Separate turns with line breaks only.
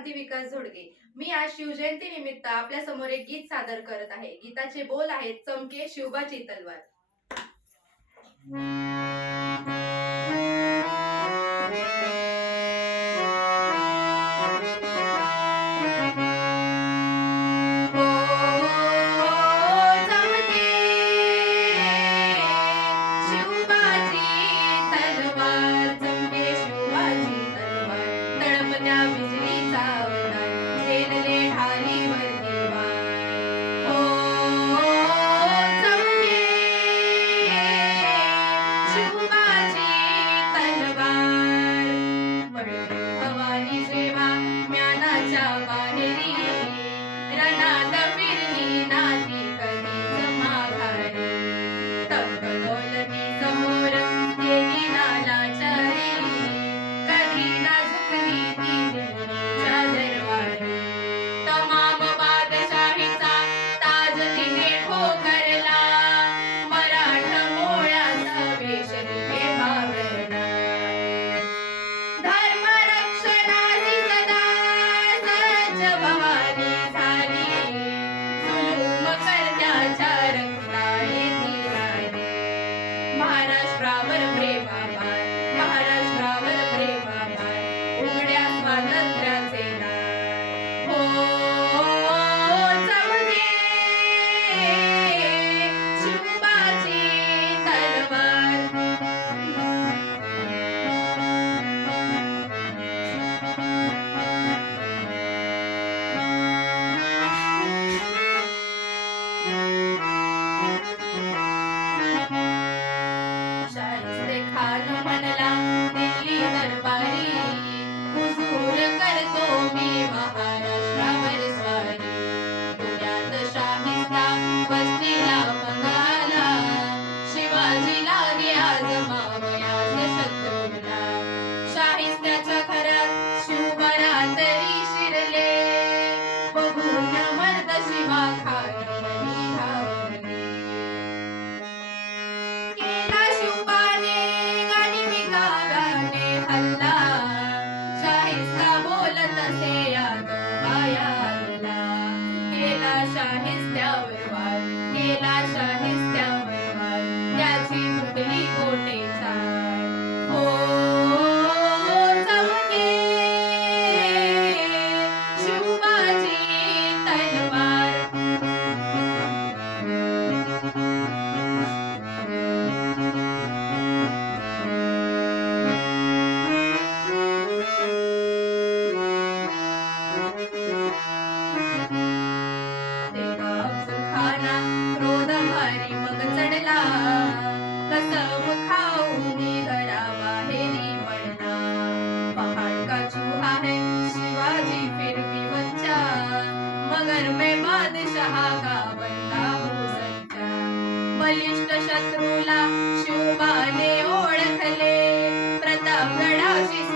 क्रांती विकास झोडगे. मी आज शिवजयंती निमित्त आपल्यासमोर एक गीत सादर करत आहे. गीताचे बोल आहेत चमके शिवबाची तलवार. शाहीस त्या व्यवहार. केला शाहीस त्या व्यवहार. त्याची तुटली गोटे बलिष्ठ शत्रूला शिवबाने ओळखले. प्रतापगडाशी